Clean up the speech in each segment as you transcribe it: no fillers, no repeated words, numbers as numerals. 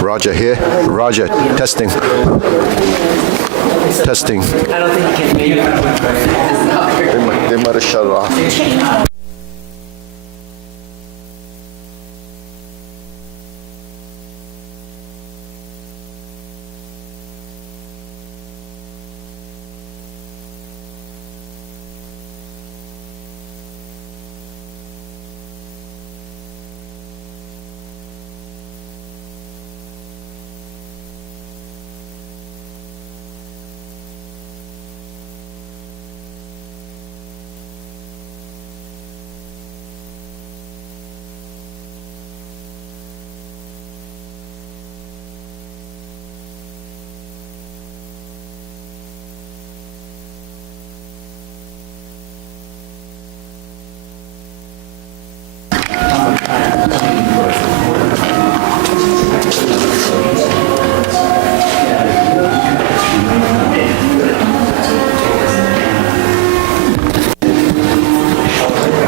Roger here. Roger, testing. Testing. I don't think you can hear you. They might have shut it off.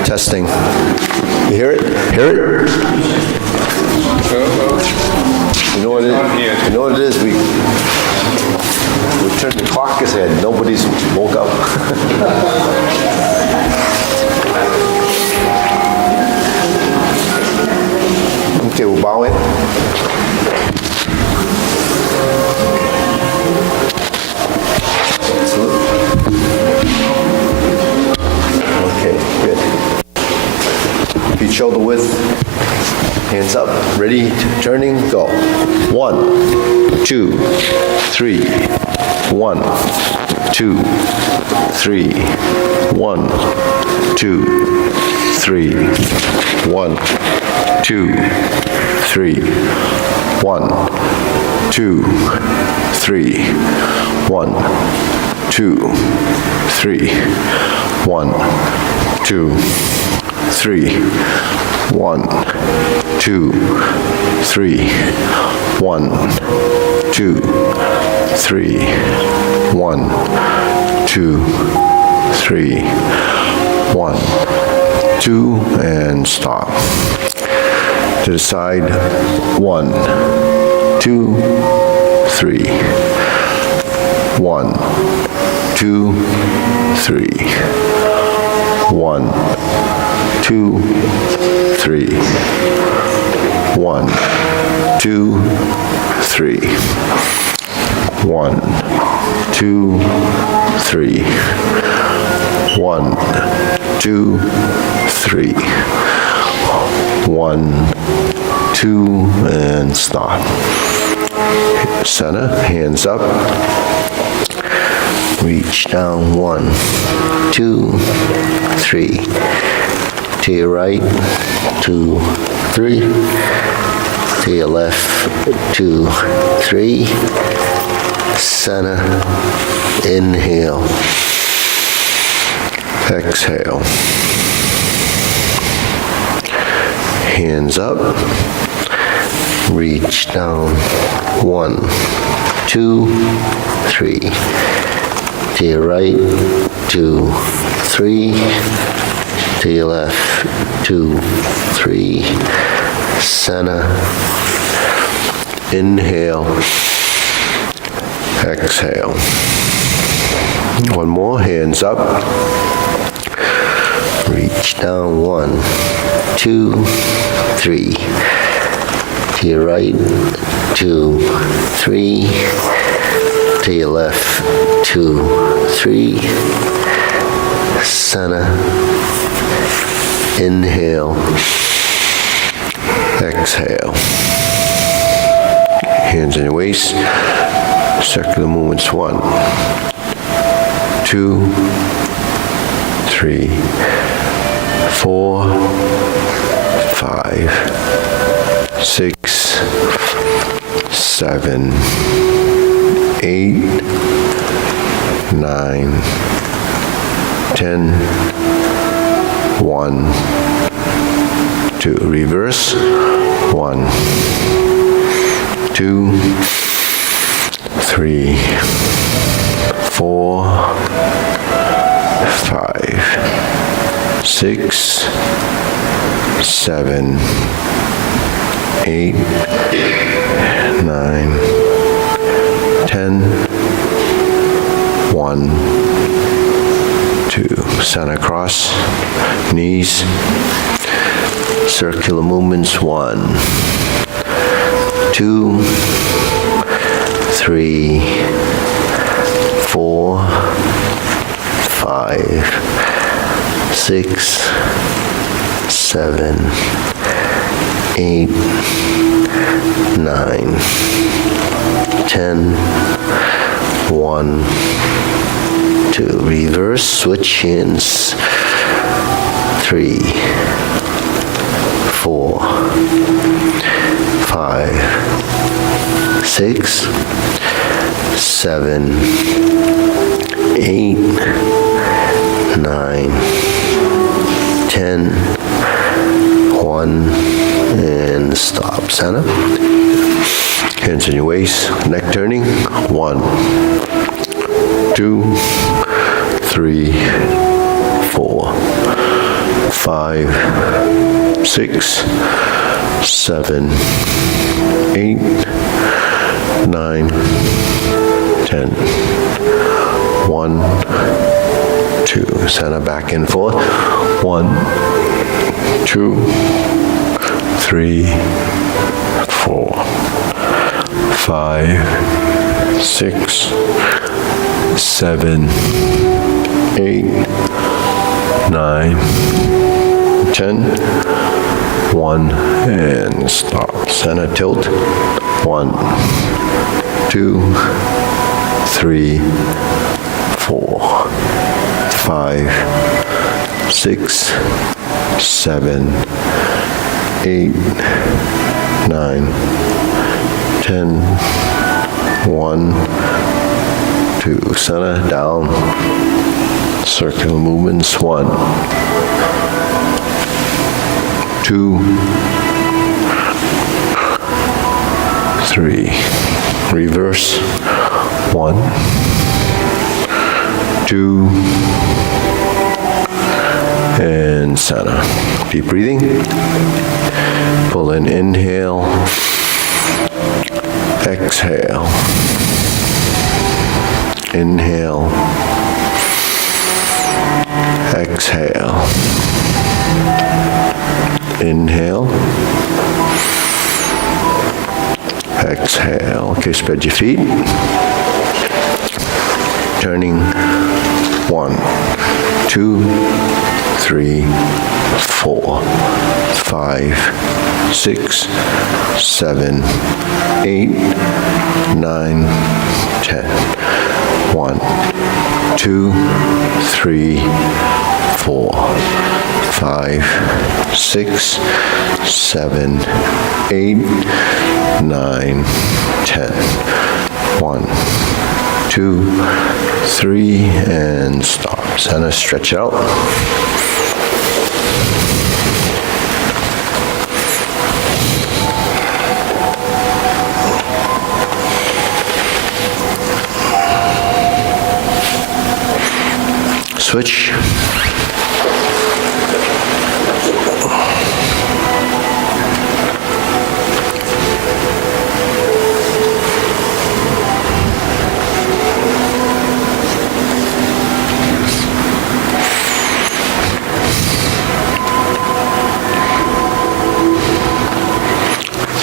Testing. You hear it? Hear it? You know what it is? You know what it is? We turned the clock ahead. Nobody's woke up. Okay, we'll bow in. Okay, good. Feet shoulder width, hands up, ready, turning, go. 1, 2, 3. 1, 2, 3. 1, 2, 3. 1, 2, 3. 1, 2, 3. 1, 2, 3. 1, 2, 3. 1, 2, 3. 1, 2, 3. 1, 2, 3. 1, 2, and stop. To the side, 1, 2, 3. 1, 2, 3. 1, 2, 3. 1, 2, 3. 1, 2, 3. 1, 2, 3. 1, 2, and stop. Center, hands up. Reach down, 1, 2, 3. To your right, 2, 3. To your left, 2, 3. Center, inhale. Exhale. Hands up. Reach down. 1, 2, 3. To your right, 2, 3. To your left, 2, 3. Center. Inhale. Exhale. One more, hands up. Reach down, 1, 2, 3. To your right, 2, 3. To your left, 2, 3. Center. Inhale. Exhale. Hands in your waist. Circular movements, 1, 2, 3, 4, 5, 6, 7, 8, 9, 10, 1, 2. Reverse. 1, 2, 3, 4, 5, 6, 7, 8, 9, 10, 1, 2. Center cross, knees, circular movements. 1, 2, 3, 4, 5, 6, 7, 8, 9, 10, 1, 2. Reverse, switch hands. 3, 4, 5, 6, 7, 8, 9, 10, 1, and stop. Center. Hands in your waist, neck turning. 1, 2, 3, 4, 5, 6, 7, 8, 9, 10, 1, 2. Center, back and forth. 1, 2, 3, 4, 5, 6, 7, 8, 9, 10, 1, and stop. Center tilt. 1, 2, 3, 4, 5, 6, 7, 8, 9, 10, 1, 2. Center, down. Circular movements. 1, 2, 3. Reverse. 1, 2, and center. Deep breathing. Pull in, inhale, exhale, inhale, exhale, inhale, exhale. Okay, spread your feet. Turning. 1, 2, 3, 4, 5, 6, 7, 8, 9, 10. 1, 2, 3, 4, 5, 6, 7, 8, 9, 10. 1, 2, 3, and stop. Center, stretch out. Switch.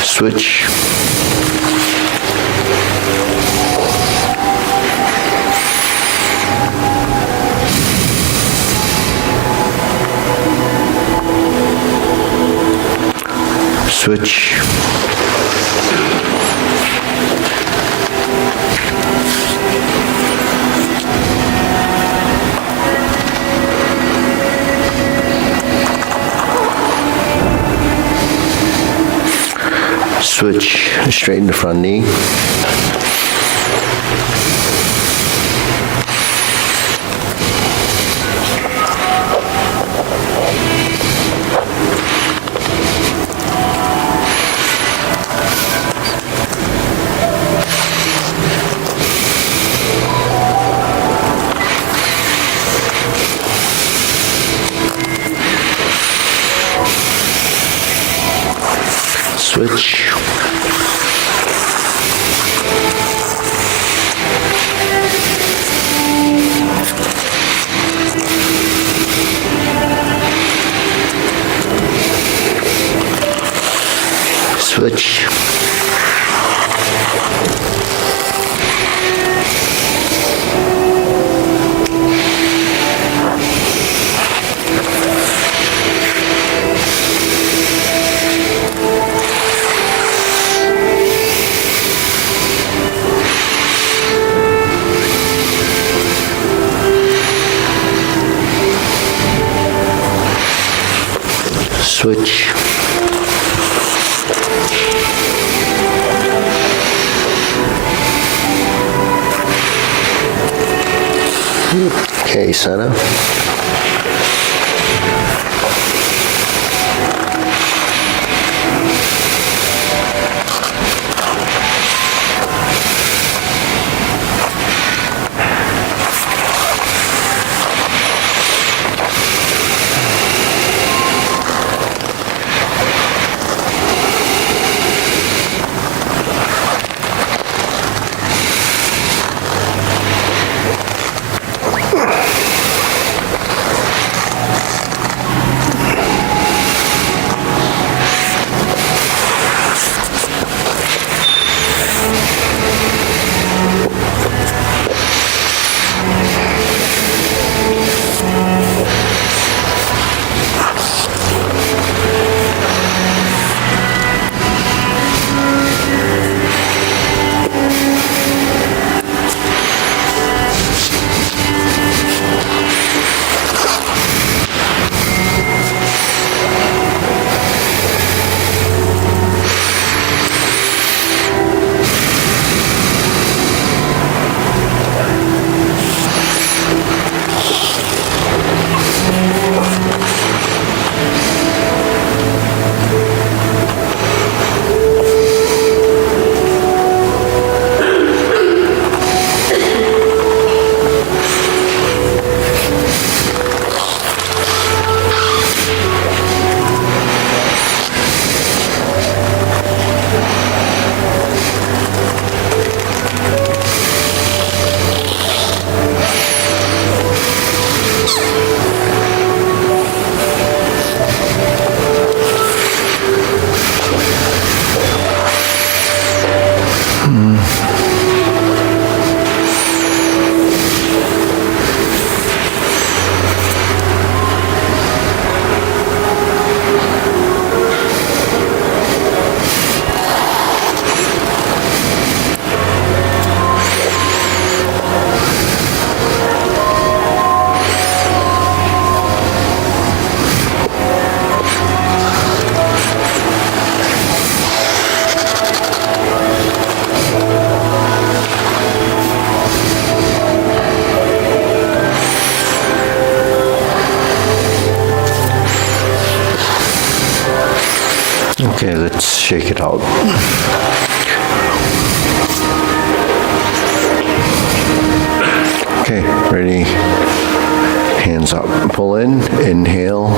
Switch. Switch. Switch, straighten the front knee. Switch. switch. Okay, center. Okay, let's shake it out. Okay, ready? Hands up. Pull in, inhale,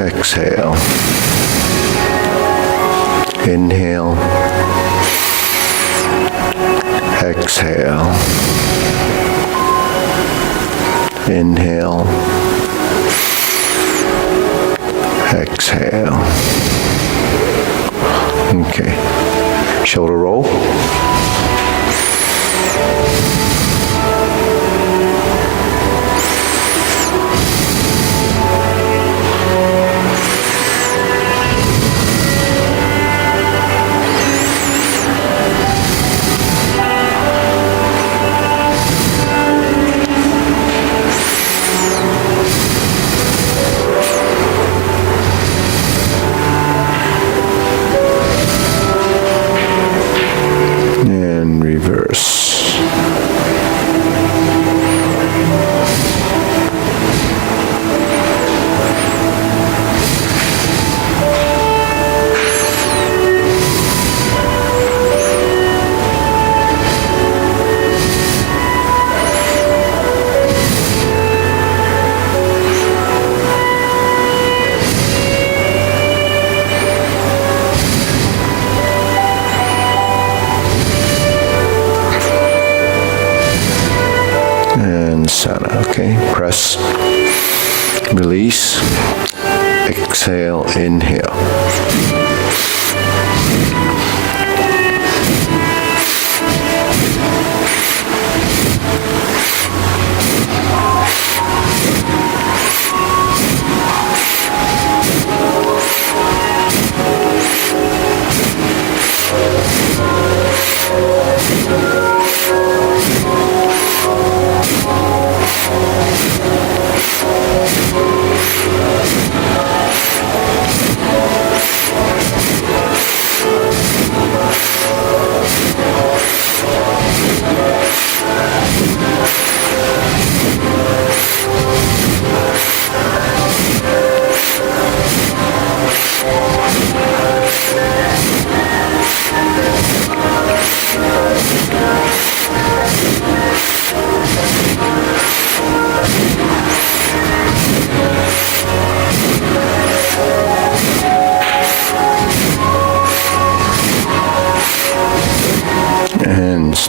exhale. Inhale, exhale. Inhale, exhale. Okay. Shoulder roll. And reverse. And center, okay? Press, release, exhale, inhale.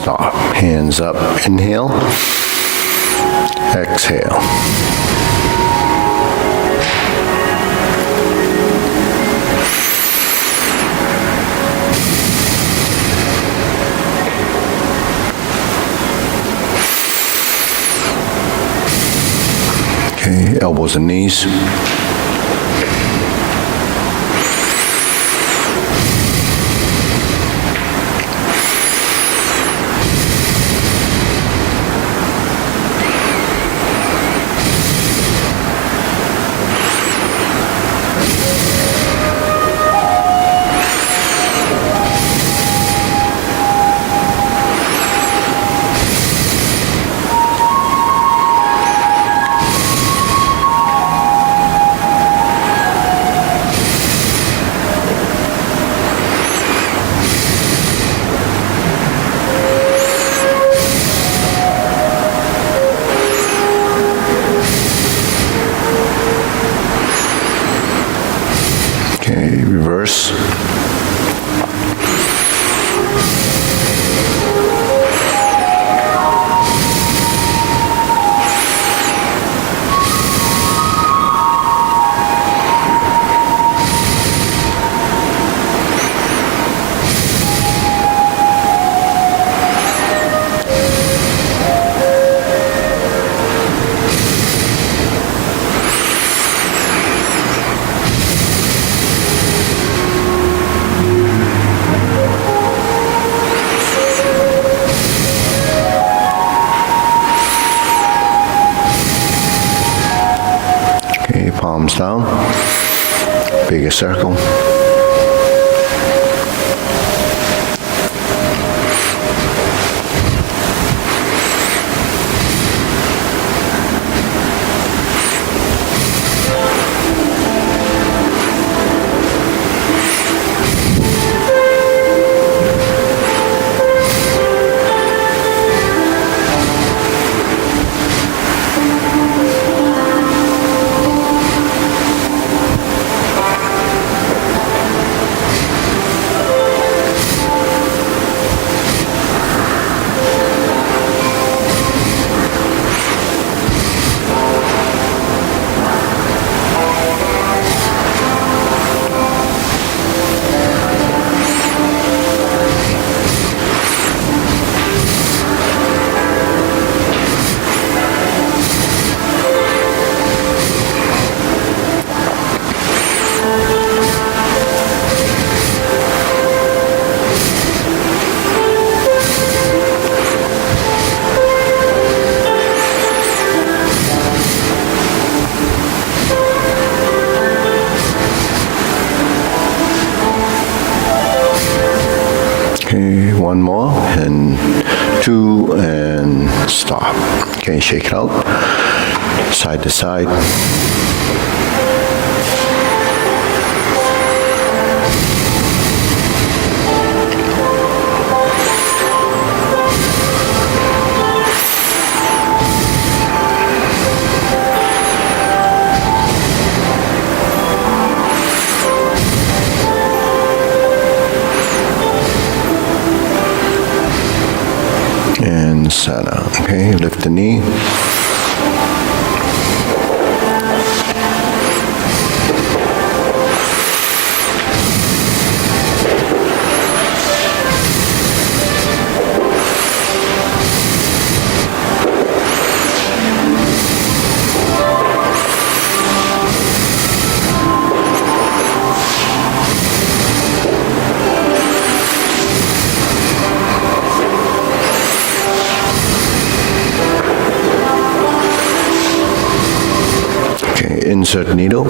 stop. Hands up, inhale, exhale. Okay, elbows and knees. Okay, reverse. Okay, palms down, bigger circle. Okay, one more, and two, and stop. Okay, shake it out, side to side. And center. Okay, lift the knee. Insert needle.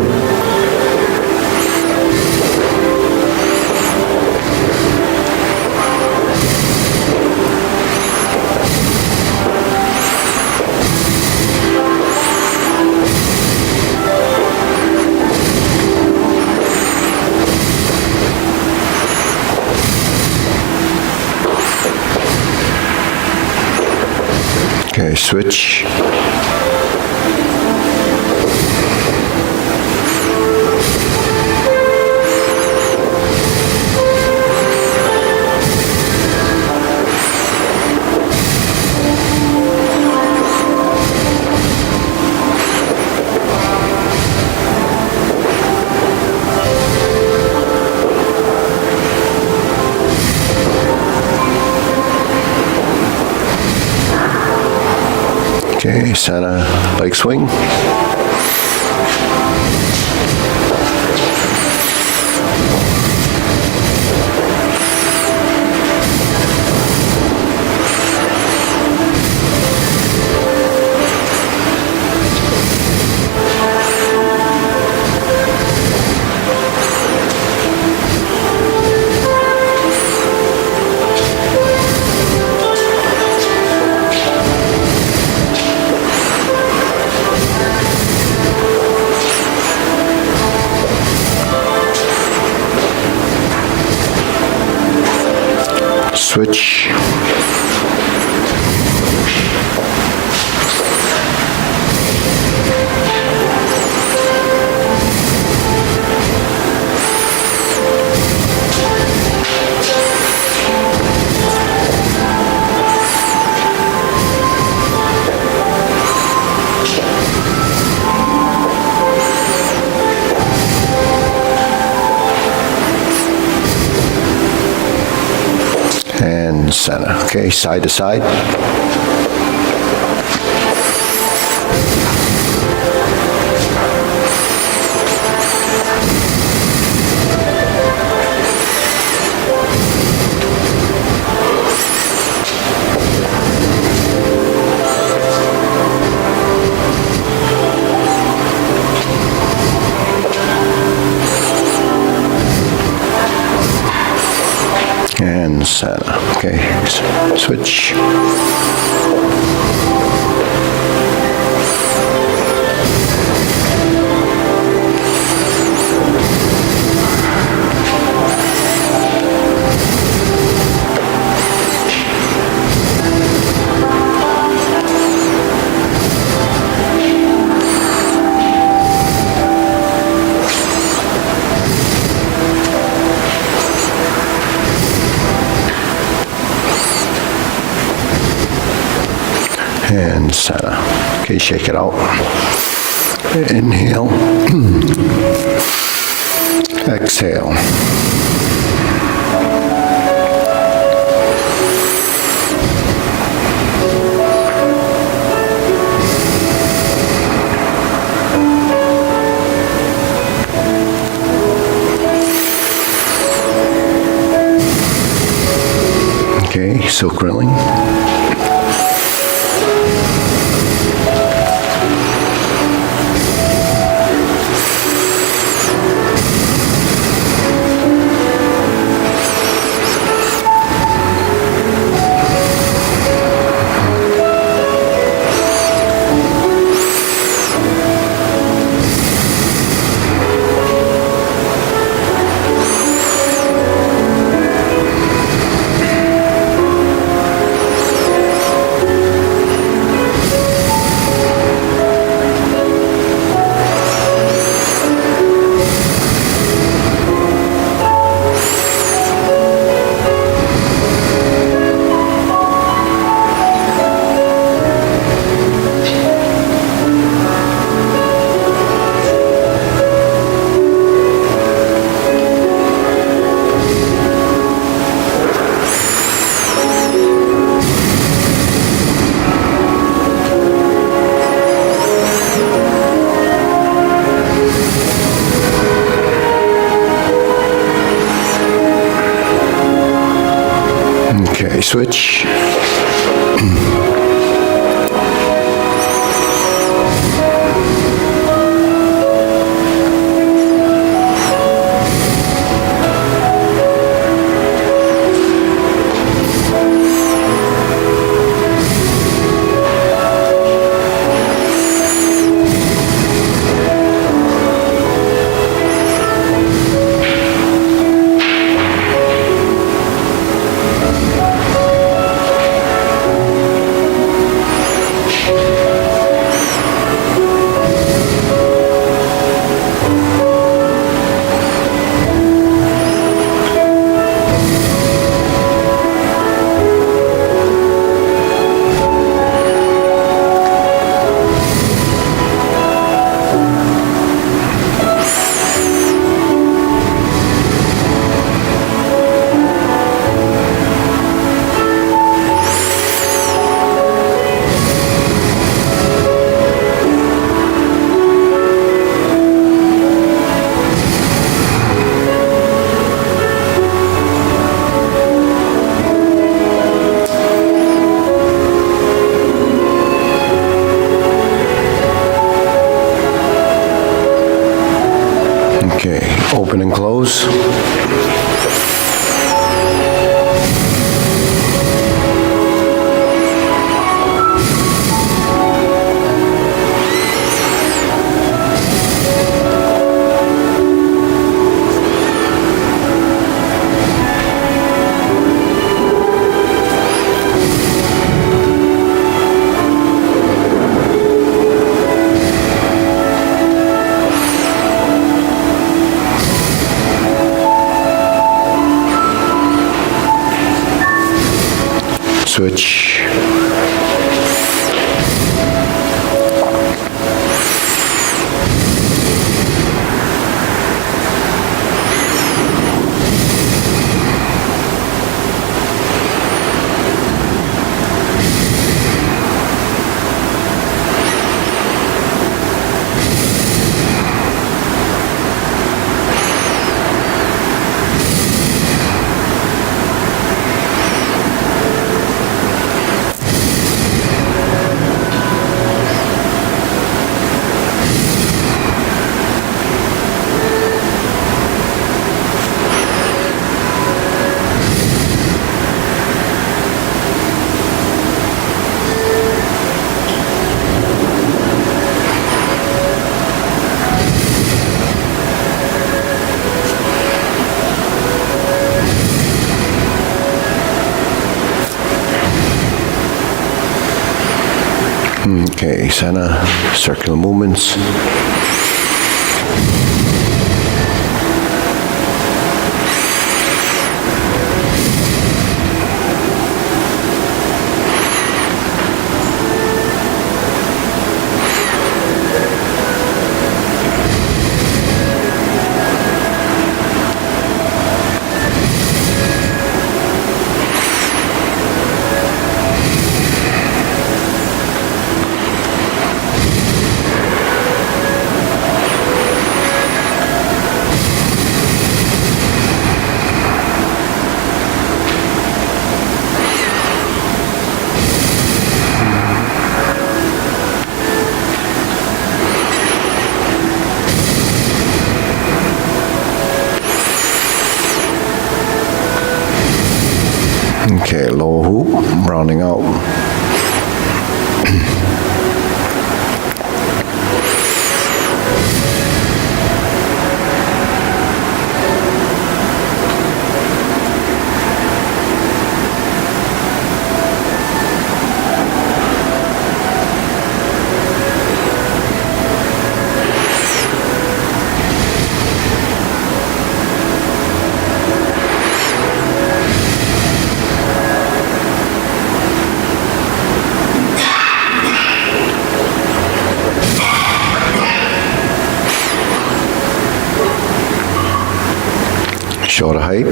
Okay, switch. Okay, center leg swing. Switch. And center. Okay, side to side. And center. Okay, switch. And center. Okay, shake it out. Inhale. Exhale. Okay, silk grilling. Okay, switch. open and close. Switch. Okay, center, circular movements. Okay, lower hoop, rounding out. Shoulder height.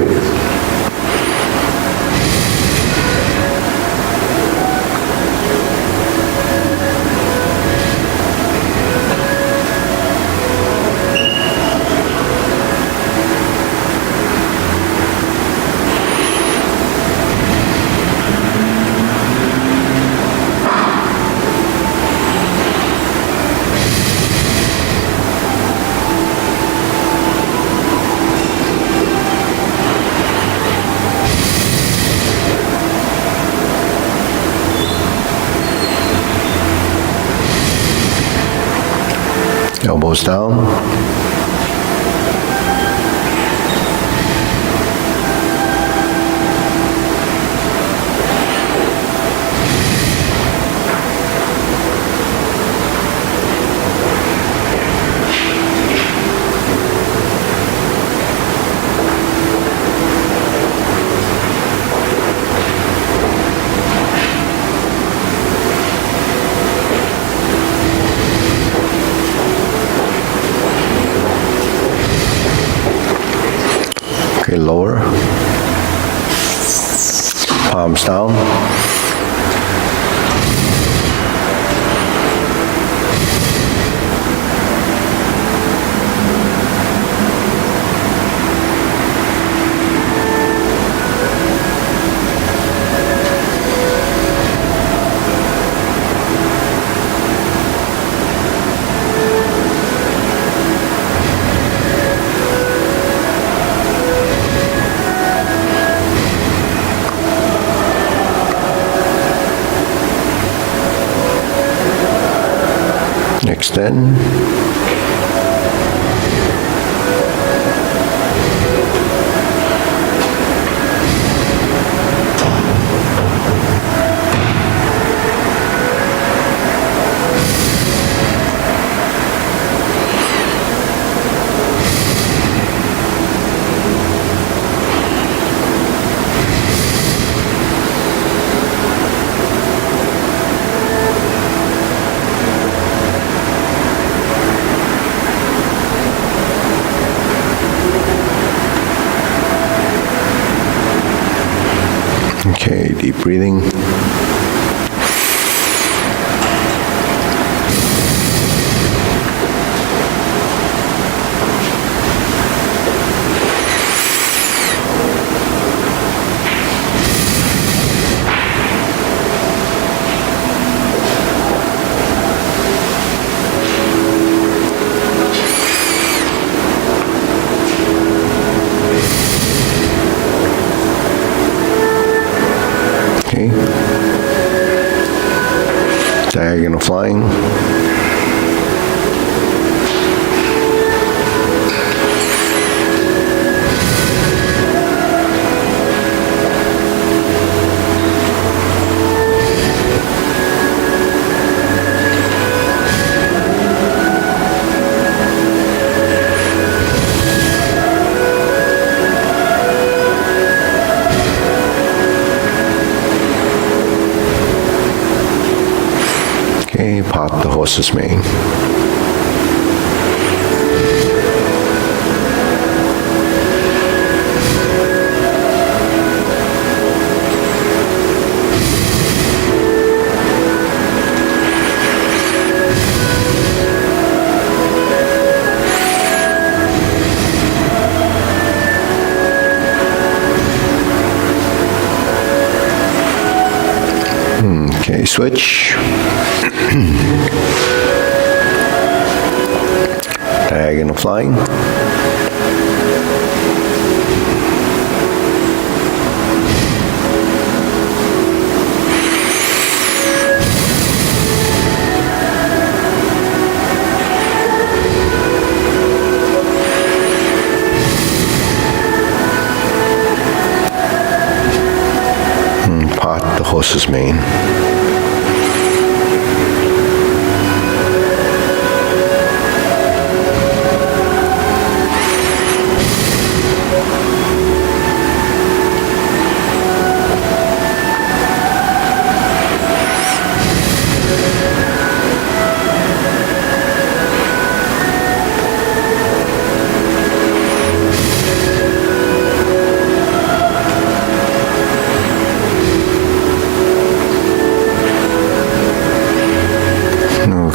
Elbows down. Okay, lower. Palms down. Extend. Okay, deep breathing. Okay. Diagonal flying. Okay, part the horse's mane. Okay, switch. Diagonal flying. Part the horse's mane.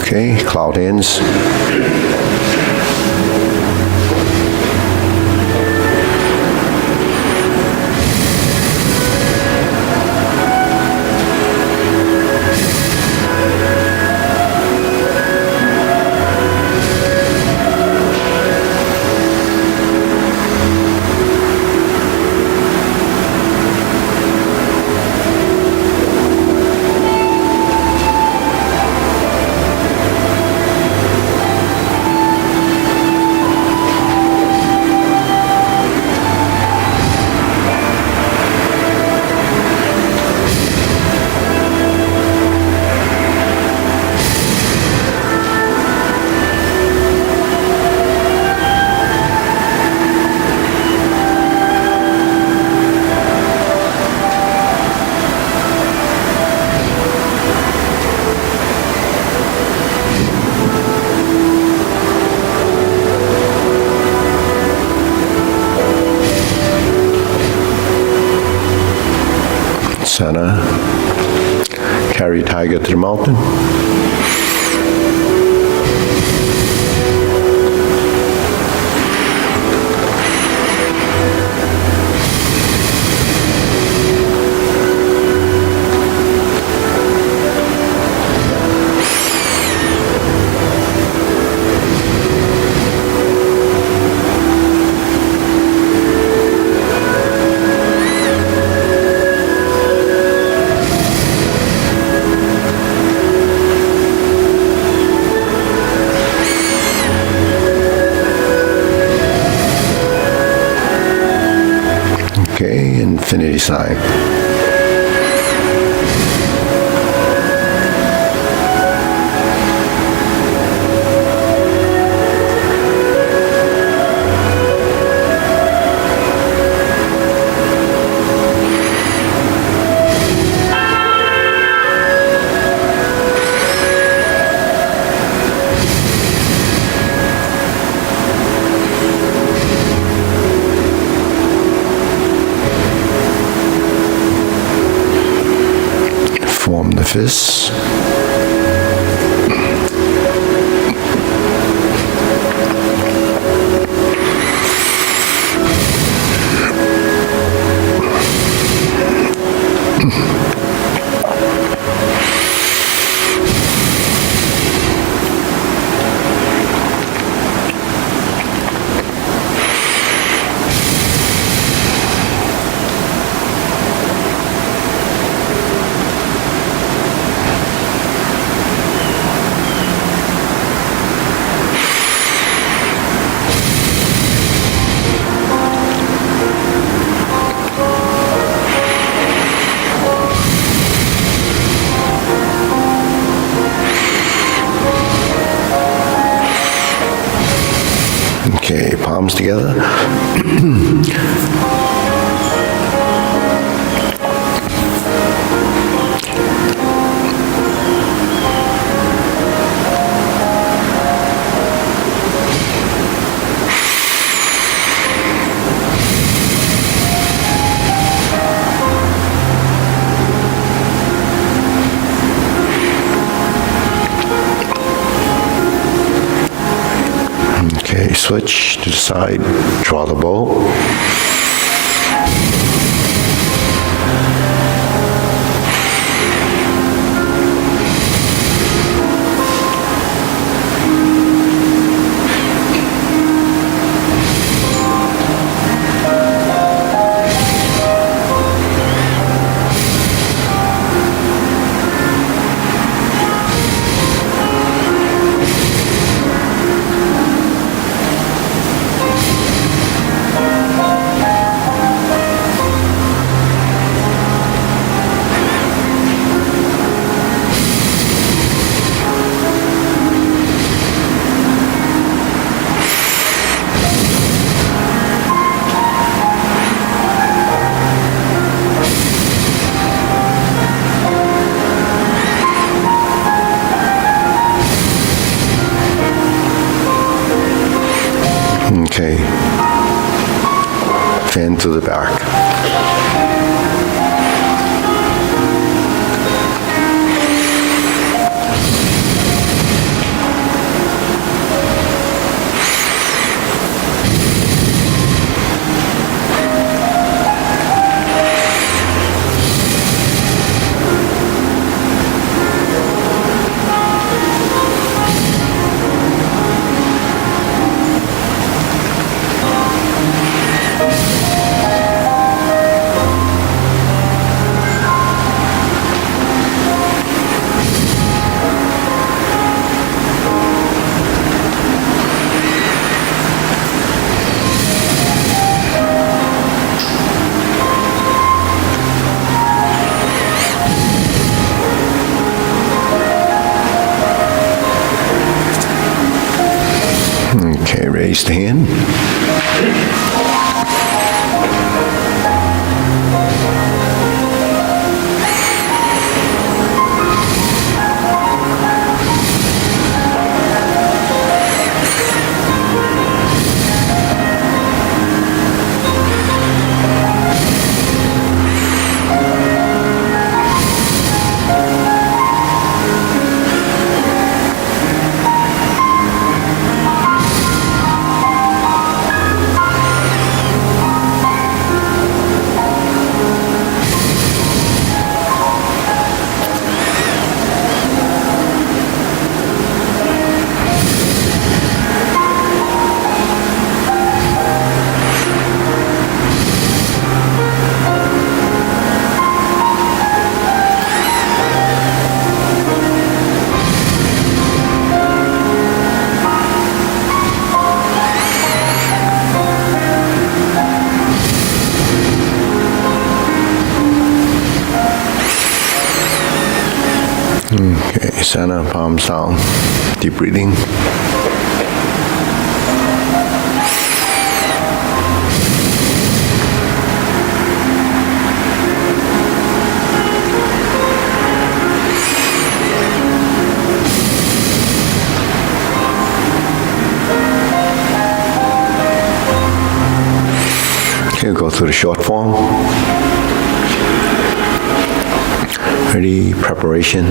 Okay, cloud hands. Center. Carry tiger to the mountain. time. Form the fists. Okay, palms together. Okay, switch to the side, draw the bow. Okay. Fan to the back. Okay, raise the hand. Okay, center, palms down, deep breathing. Okay, go through the short form. Ready, preparation.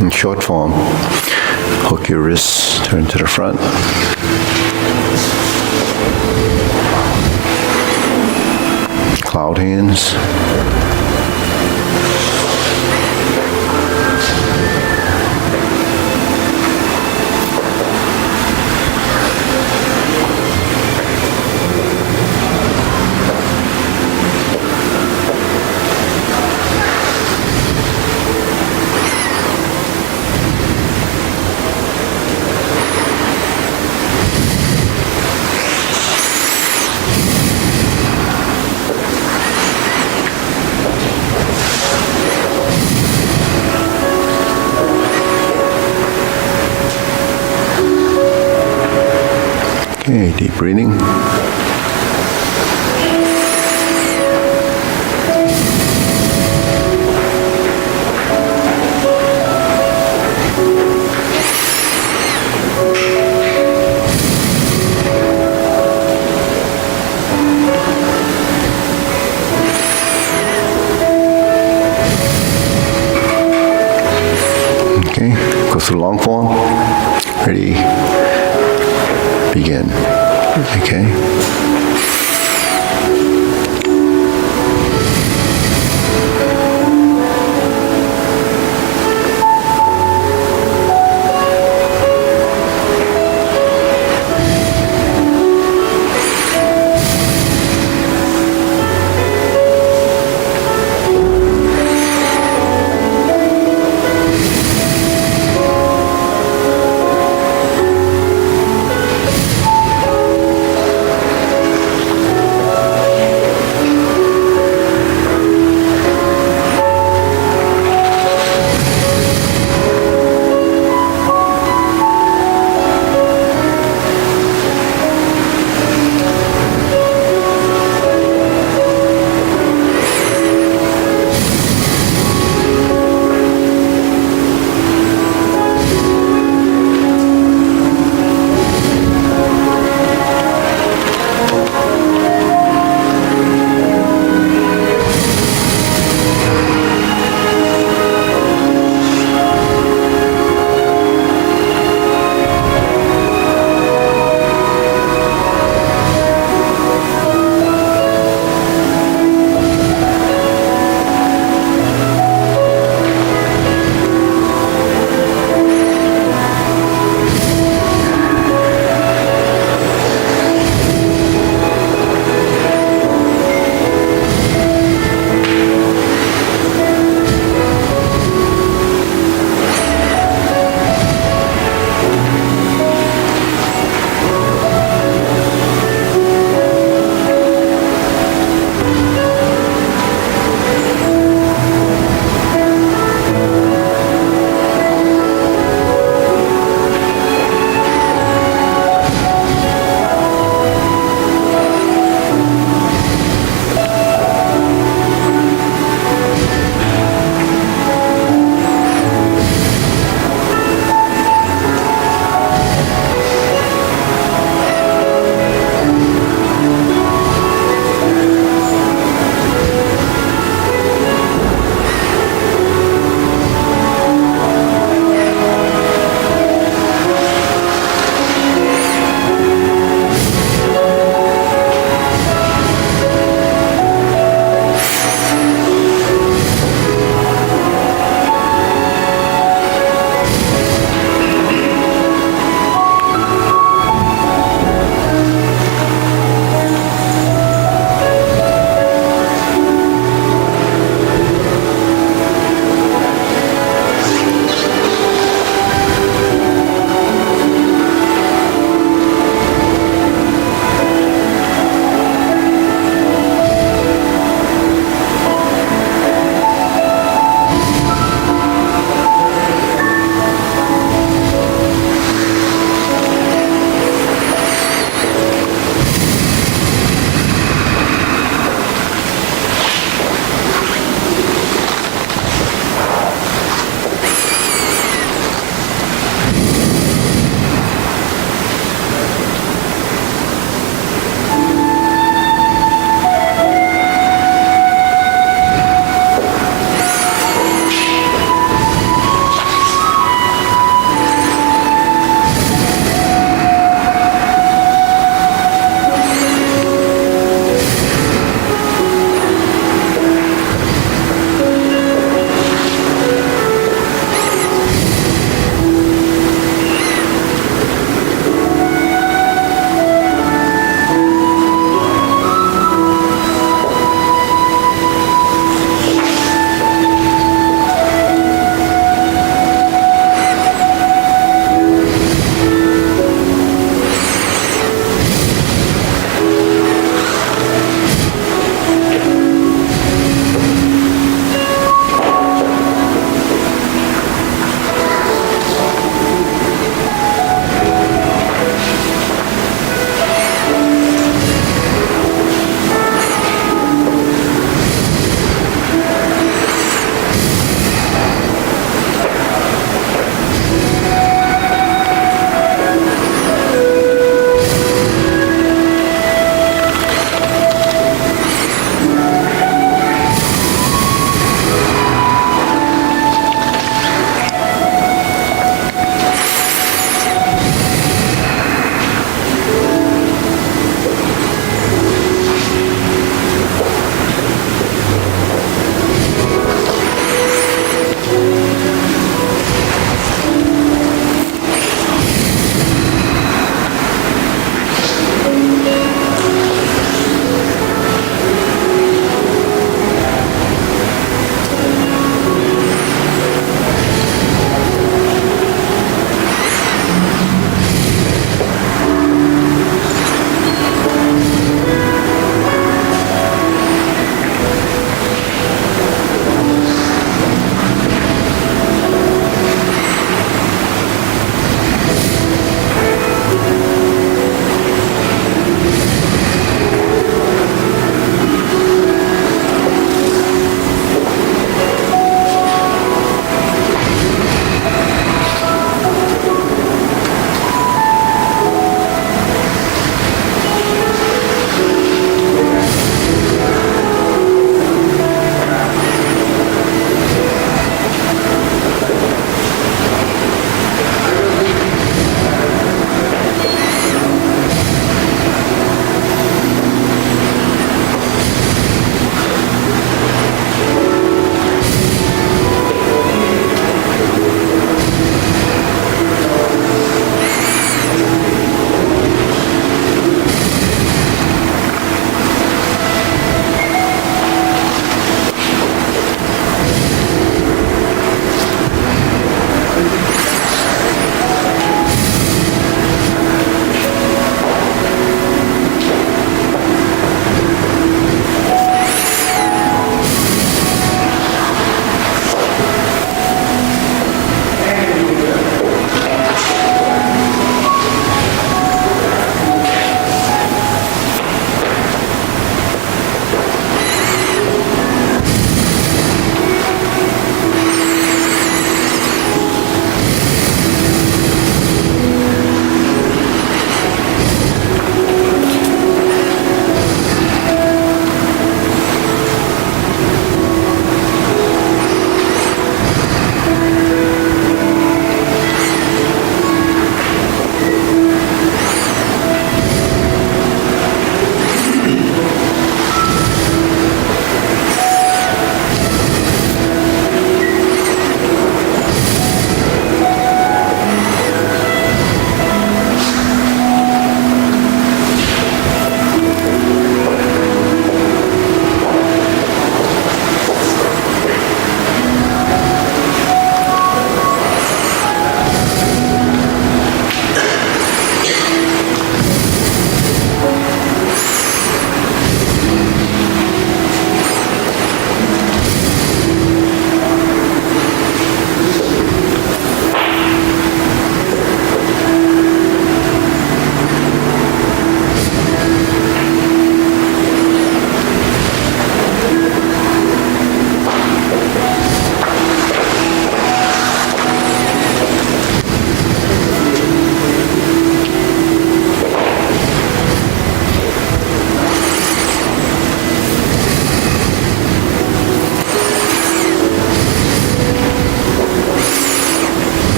In short form, hook your wrists, turn to the front. Cloud hands. Okay, deep breathing. Okay, go through long form. Ready? Begin. Okay.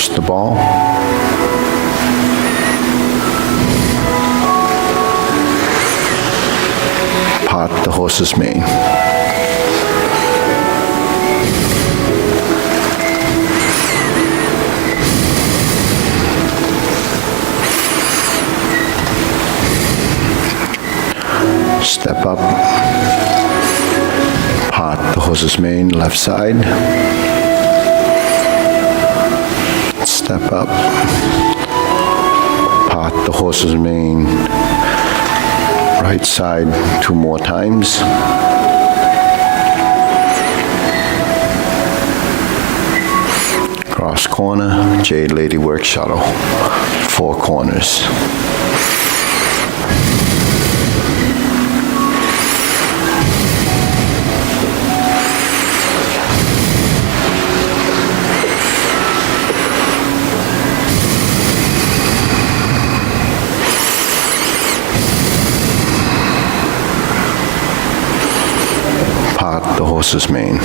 reverse the ball. Part the horse's mane. Step up, part the horse's mane, left side. Step up, part the horse's mane, right side 2 more times. Cross corner, Jade Lady Work Shuttle, 4 corners. The horse's mane.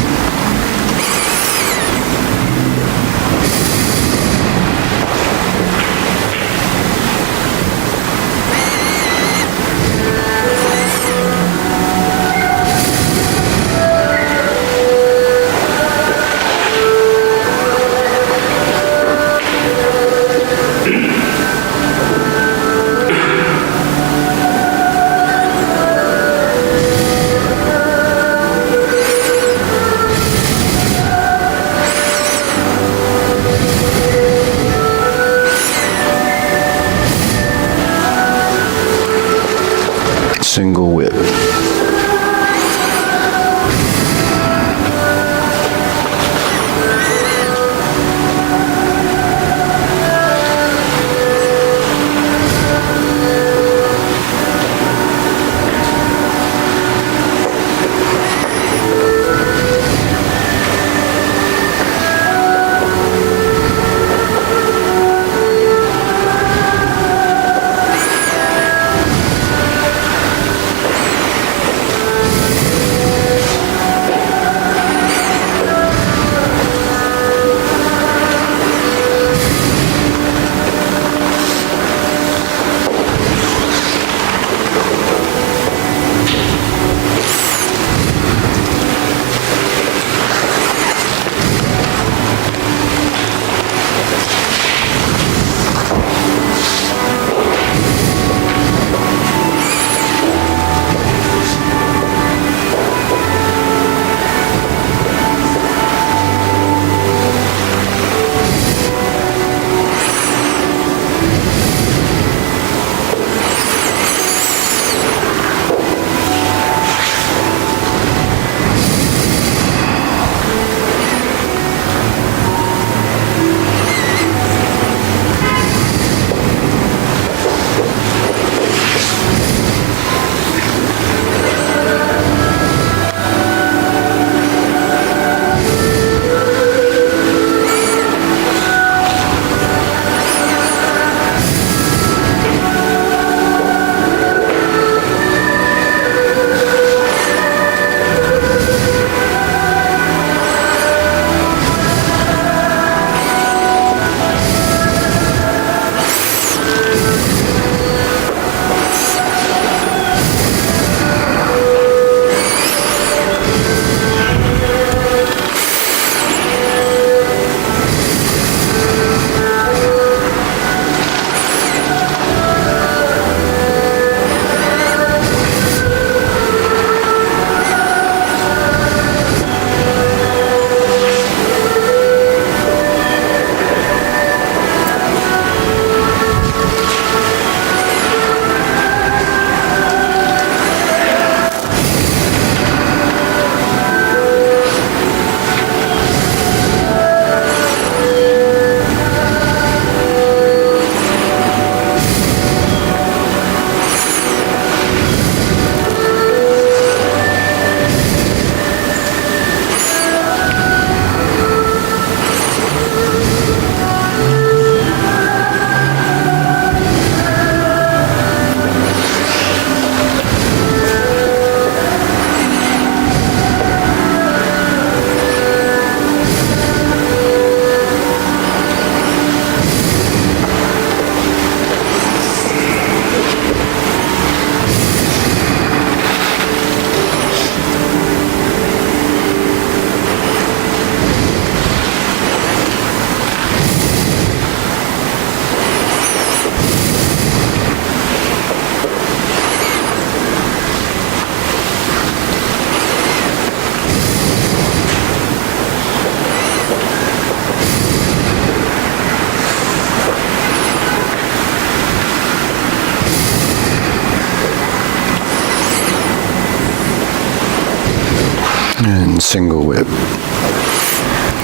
Single whip.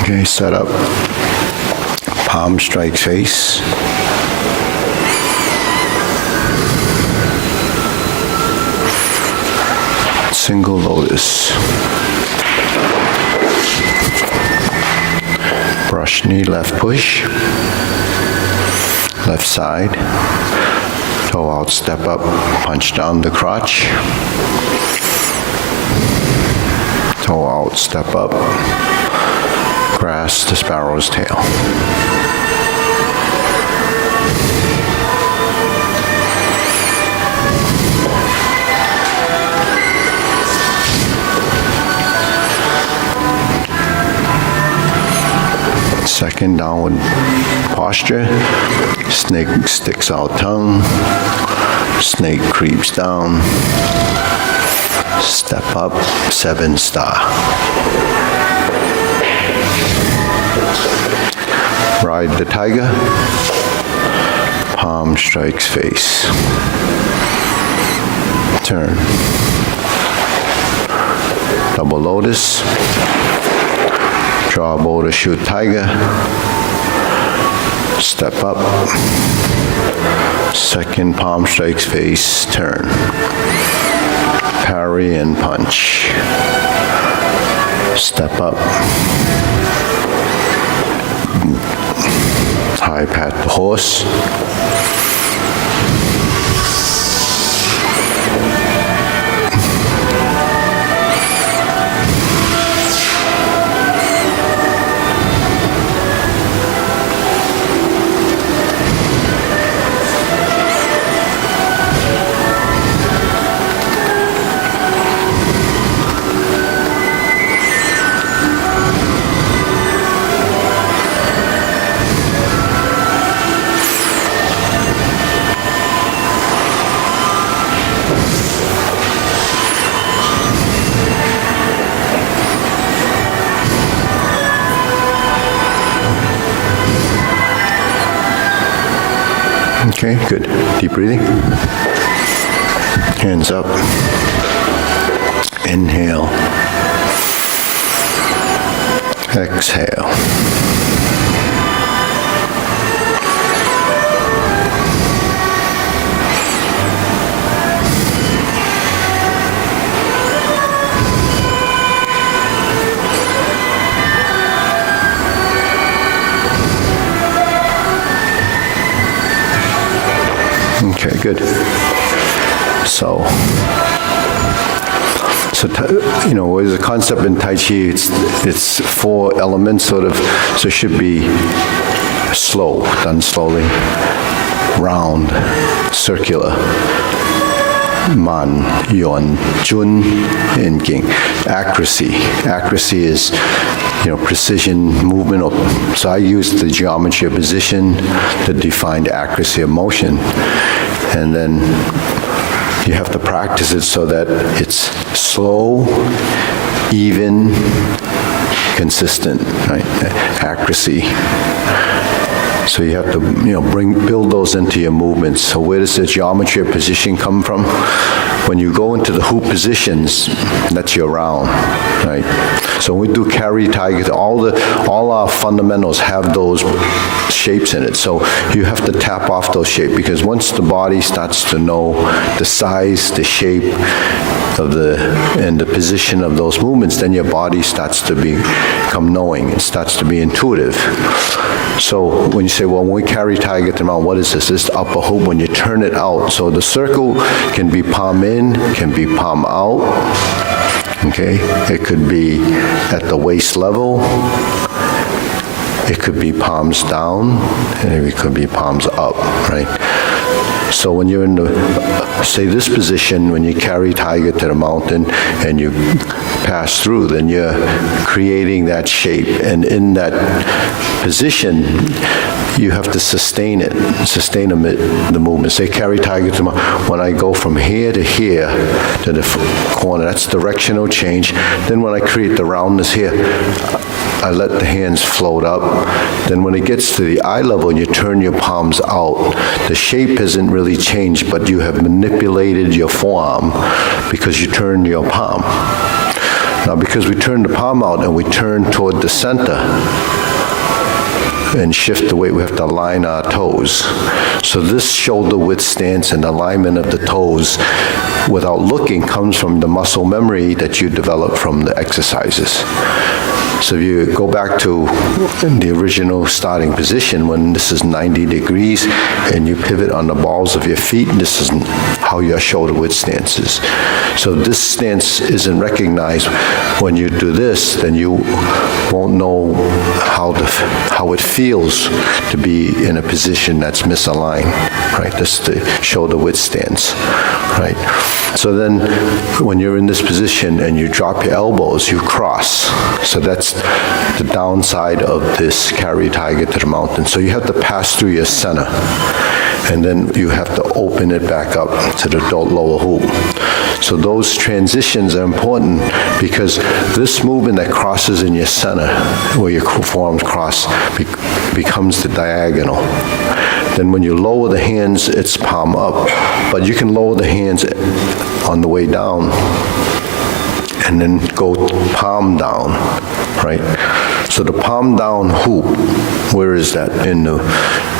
Okay, set up. Palm strike face. Single lotus. Brush knee, left push. Left side. Toe out, step up, punch down the crotch. Toe out, step up, grasp the sparrow's tail. Second downward posture, snake sticks out tongue, snake creeps down, step up, 7 star. Ride the tiger, palm strikes face. Turn. Double lotus. Draw bow to shoot tiger. Step up. Second palm strikes face, turn. Parry and punch. Step up. High pat the horse. Okay, good. Deep breathing. Hands up. Inhale. Exhale. Okay, good. So there's a concept in Tai Chi, it's 4 elements sort of, so it should be slow, done slowly, round, circular, man, yon, jun, and ging. Accuracy is, precision, movement. So I use the geometry of position to define the accuracy of motion. And then you have to practice it so that it's slow, even, consistent, right? Accuracy. So you have to, build those into your movements. So where does the geometry of position come from? When you go into the hoop positions, that's your round, right? So when we do carry tiger, all our fundamentals have those shapes in it. So you have to tap off those shapes, because once the body starts to know the size, the shape of and the position of those movements, then your body starts to become knowing. It starts to be intuitive. So when you say, well, when we carry tiger to the mountain, what is this? This is the upper hoop when you turn it out. So the circle can be palm in, can be palm out. Okay? It could be at the waist level. It could be palms down, and it could be palms up, right? So when you're in say this position, when you carry tiger to the mountain and you pass through, then you're creating that shape. And in that position, you have to sustain the movement. Say carry tiger to the mountain. When I go from here to here to the corner, that's directional change. Then when I create the roundness here, I let the hands float up. Then when it gets to the eye level, you turn your palms out. The shape hasn't really changed, but you have manipulated your forearm because you turned your palm. Now, because we turn the palm out and we turn toward the center and shift the weight, we have to align our toes. So this shoulder width stance and alignment of the toes without looking comes from the muscle memory that you develop from the exercises. So if you go back to the original starting position when this is 90 degrees and you pivot on the balls of your feet, this is how your shoulder width stance is. So if this stance isn't recognized when you do this, then you won't know how it feels to be in a position that's misaligned, right? That's the shoulder width stance, right? So then when you're in this position and you drop your elbows, you cross. So that's the downside of this carry tiger to the mountain. So you have to pass through your center, and then you have to open it back up to the lower hoop. So those transitions are important because this movement that crosses in your center, where your forearms cross, becomes the diagonal. Then when you lower the hands, it's palm up. But you can lower the hands on the way down and then go palm down, right? So the palm down hoop, where is that?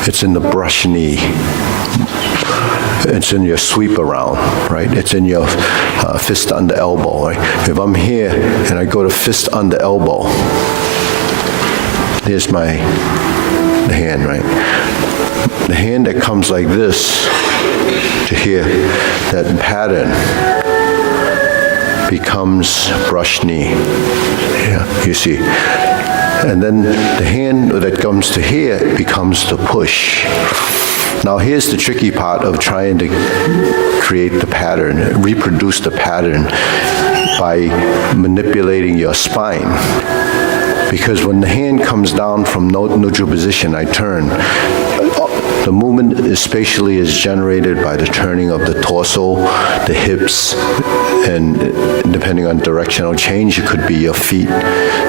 It's in the brush knee. It's in your sweep around, right? It's in your fist under elbow, right? If I'm here and I go to fist under elbow, there's the hand, right? The hand that comes like this to here, that pattern becomes brush knee. Yeah, you see. And then the hand that comes to here becomes the push. Now here's the tricky part of trying to create the pattern, reproduce the pattern by manipulating your spine. Because when the hand comes down from neutral position, I turn. The movement spatially is generated by the turning of the torso, the hips, and depending on directional change, it could be your feet,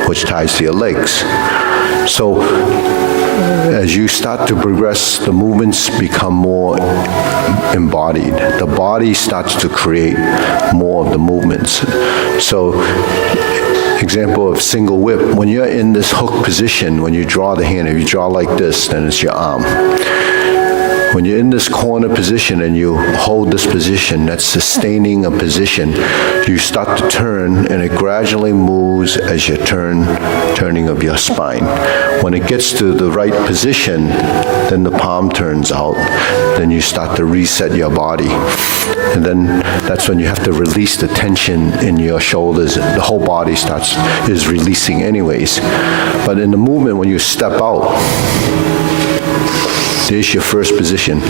which ties to your legs. So as you start to progress, the movements become more embodied. The body starts to create more of the movements. So example of single whip, when you're in this hook position, when you draw the hand, if you draw like this, then it's your arm. When you're in this corner position and you hold this position, that's sustaining a position, you start to turn and it gradually moves as you turning of your spine. When it gets to the right position, then the palm turns out. Then you start to reset your body. And then that's when you have to release the tension in your shoulders. The whole body is releasing anyways. But in the movement, when you step out, there's your first position,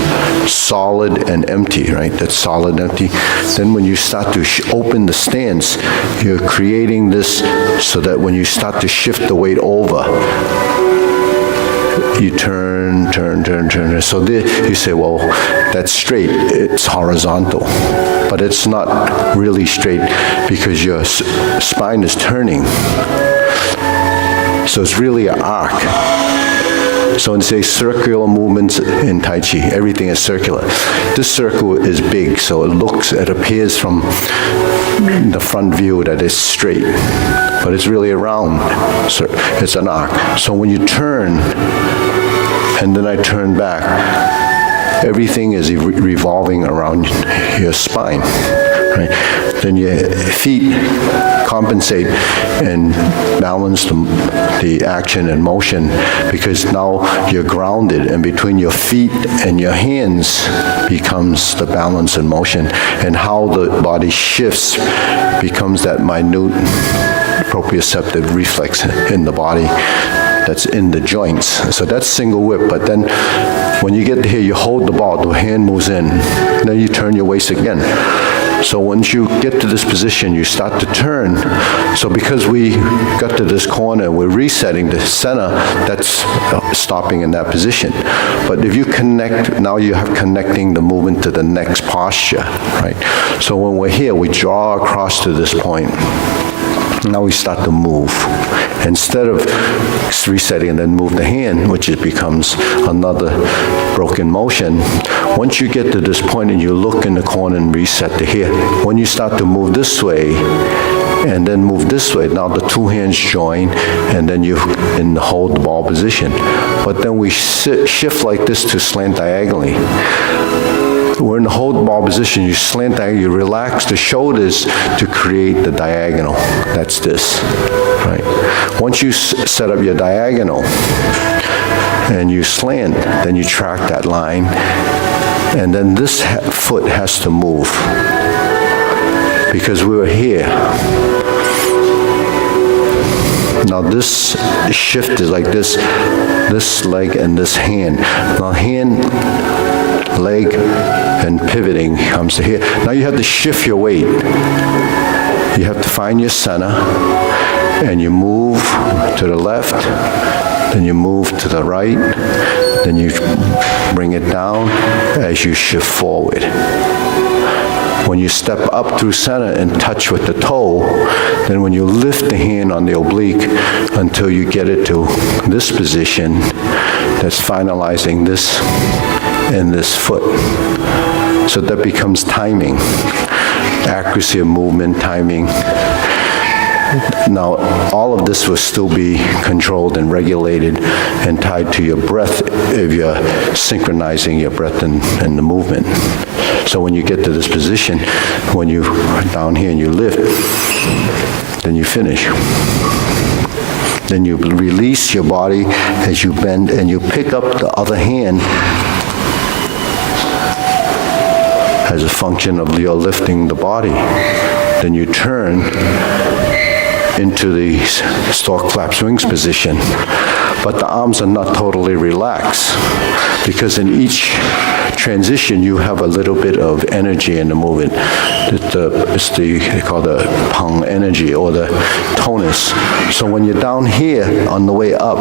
solid and empty, right? That's solid and empty. Then when you start to open the stance, you're creating this so that when you start to shift the weight over, you turn. So there, you say, well, that's straight. It's horizontal. But it's not really straight because your spine is turning. So it's really an arc. So when they say circular movements in Tai Chi, everything is circular. This circle is big, so it appears from the front view that it's straight, but it's really a round. So it's an arc. So when you turn, and then I turn back, everything is revolving around your spine, right? Then your feet compensate and balance the action and motion because now you're grounded, and between your feet and your hands becomes the balance and motion, and how the body shifts becomes that minute proprioceptive reflex in the body that's in the joints. So that's single whip, but then when you get here, you hold the ball, the hand moves in, then you turn your waist again. So once you get to this position, you start to turn. So because we got to this corner, we're resetting the center, that's stopping in that position. But if you connect, now you have connecting the movement to the next posture, right? So when we're here, we draw across to this point. Now we start to move. Instead of resetting and then move the hand, which it becomes another broken motion, once you get to this point and you look in the corner and reset to here, when you start to move this way, and then move this way. Now the two hands join, and then you hold the ball position. But then we shift like this to slant diagonally. We're in the hold ball position, you slant diagonally, you relax the shoulders to create the diagonal. That's this, right? Once you set up your diagonal and you slant, then you track that line, and then this foot has to move because we were here. Now this shift is like this leg and this hand. Now hand, leg, and pivoting comes to here. Now you have to shift your weight. You have to find your center, and you move to the left, then you move to the right, then you bring it down as you shift forward. When you step up through center and touch with the toe, then when you lift the hand on the oblique until you get it to this position, that's finalizing this and this foot. So that becomes timing, accuracy of movement, timing. Now, all of this will still be controlled and regulated and tied to your breath if you're synchronizing your breath and the movement. So when you get to this position, when you are down here and you lift, then you finish. Then you release your body as you bend and you pick up the other hand as a function of your lifting the body. Then you turn into the stork flap swings position. But the arms are not totally relaxed because in each transition you have a little bit of energy in the movement. They call the pang energy or the tonus. So when you're down here on the way up,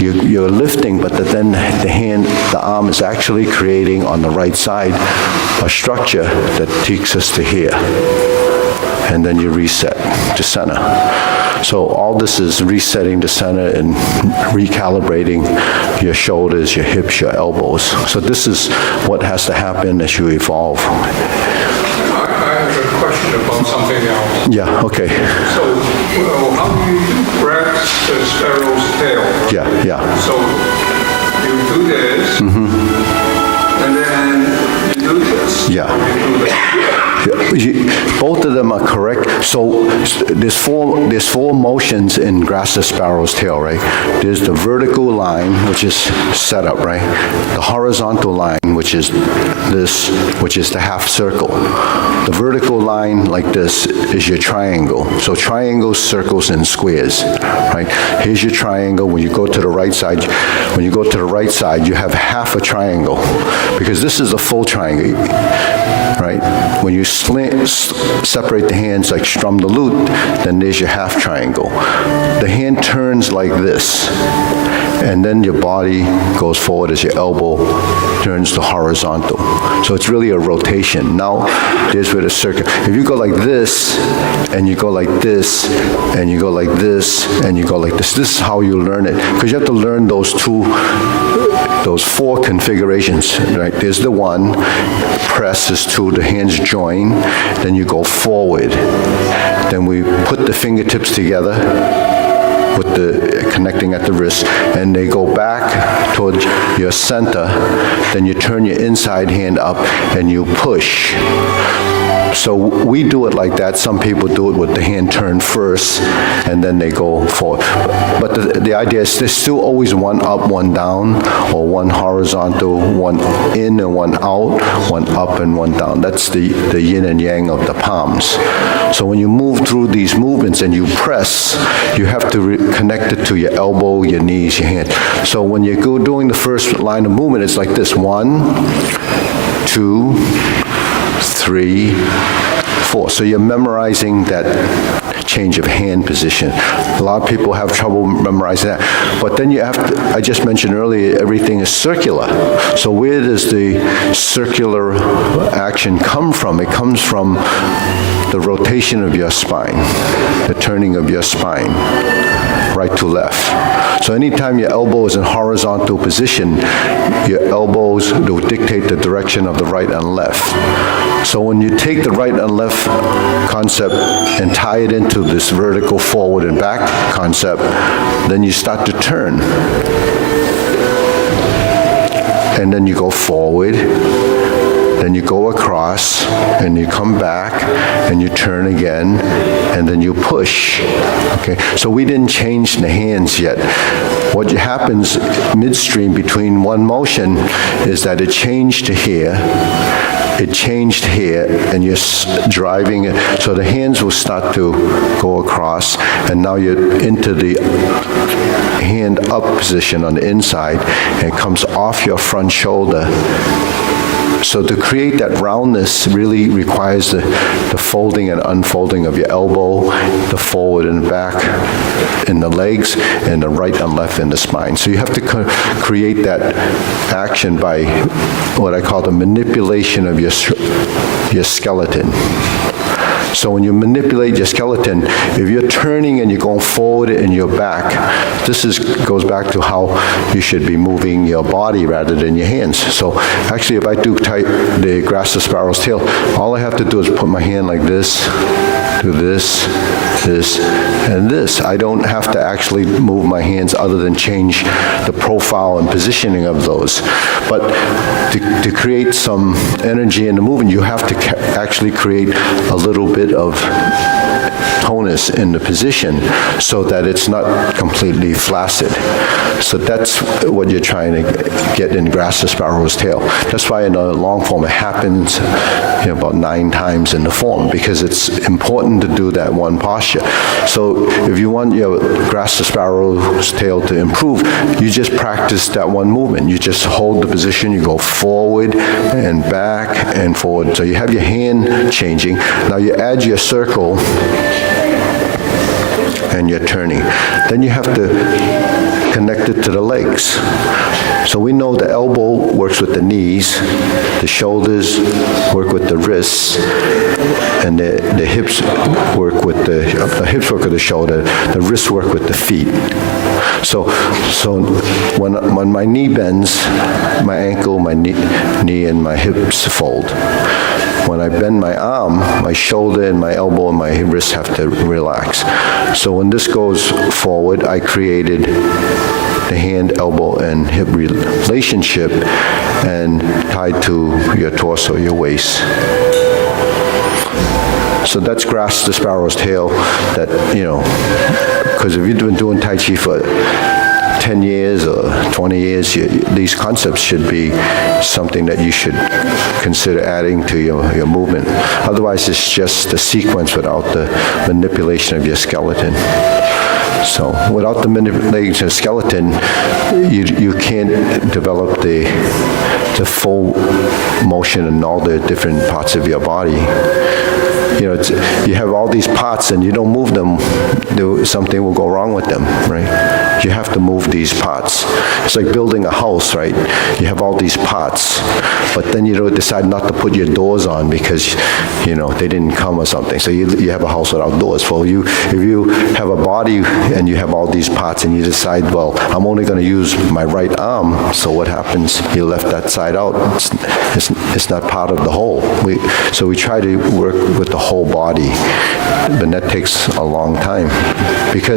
you're lifting, but then the arm is actually creating on the right side a structure that takes us to here. And then you reset to center. So all this is resetting to center and recalibrating your shoulders, your hips, your elbows. So this is what has to happen as you evolve. I have a question about something else. Yeah, okay. So how do you press the sparrow's tail? Yeah. So you do this, and then you do this. Yeah. You do that. Both of them are correct. So there's four motions in grasshopper sparrow's tail, right? There's the vertical line, which is set up, right? The horizontal line, which is this, which is the half circle. The vertical line, like this, is your triangle. So triangles, circles, and squares, right? Here's your triangle. When you go to the right side, you have half a triangle, because this is a full triangle, right? When you separate the hands like strum the lute, then there's your half triangle. The hand turns like this, and then your body goes forward as your elbow turns to horizontal. So it's really a rotation. Now, there's where the circle. If you go like this, and you go like this, and you go like this, and you go like this, this is how you learn it. Because you have to learn those four configurations, right? There's the one, press is two, the hands join, then you go forward. Then we put the fingertips together with the connecting at the wrist, and they go back towards your center. Then you turn your inside hand up and you push. So we do it like that. Some people do it with the hand turned first, and then they go forward. But the idea is there's still always one up, one down, or one horizontal, one in and one out, one up and one down. That's the yin and yang of the palms. So when you move through these movements and you press, you have to connect it to your elbow, your knees, your hand. So when you go doing the first line of movement, it's like this: 1, 2, 3, 4. So you're memorizing that change of hand position. A lot of people have trouble memorizing that. But then you have to, I just mentioned earlier, everything is circular. So where does the circular action come from? It comes from the rotation of your spine, the turning of your spine. right to left. So anytime your elbow is in horizontal position, your elbows will dictate the direction of the right and left. So when you take the right and left concept and tie it into this vertical forward and back concept, then you start to turn. And then you go forward, then you go across, and you come back, and you turn again, and then you push. Okay, so we didn't change the hands yet. What happens midstream between one motion is that it changed to here, it changed here, and you're driving it. So the hands will start to go across, and now you're into the hand up position on the inside, and it comes off your front shoulder. So to create that roundness really requires the folding and unfolding of your elbow, the forward and back in the legs, and the right and left in the spine. So you have to create that action by what I call the manipulation of your skeleton. So when you manipulate your skeleton, if you're turning and you're going forward and you're back, goes back to how you should be moving your body rather than your hands. So actually, if I do the grass the sparrow's tail, all I have to do is put my hand like this, do this, this, and this. I don't have to actually move my hands other than change the profile and positioning of those. But to create some energy in the movement, you have to actually create a little bit of tonus in the position so that it's not completely flaccid. So that's what you're trying to get in grass the sparrow's tail. That's why in a long form it happens about 9 times in the form, because it's important to do that one posture. So if you want your grass the sparrow's tail to improve, you just practice that one movement. You just hold the position, you go forward and back and forward. So you have your hand changing. Now you add your circle and you're turning. Then you have to connect it to the legs. So we know the elbow works with the knees, the shoulders work with the wrists, and the hips work with the shoulder, the wrists work with the feet. So when my knee bends, my ankle, my knee and my hips fold. When I bend my arm, my shoulder and my elbow and my wrist have to relax. So when this goes forward, I created the hand, elbow, and hip relationship and tied to your torso, your waist. So that's grass the sparrow's tail, that, because if you've been doing Tai Chi for 10 years or 20 years, these concepts should be something that you should consider adding to your movement. Otherwise, it's just a sequence without the manipulation of your skeleton. So without the manipulation of skeleton, you can't develop the full motion in all the different parts of your body. You have all these parts and you don't move them, something will go wrong with them, right? You have to move these parts. It's like building a house, right? You have all these parts, but then you decide not to put your doors on because, they didn't come or something. So you have a house without doors. Well, if you have a body and you have all these parts and you decide, well, I'm only going to use my right arm, so what happens? You left that side out. It's not part of the whole. So we try to work with the whole body, but that takes a long time because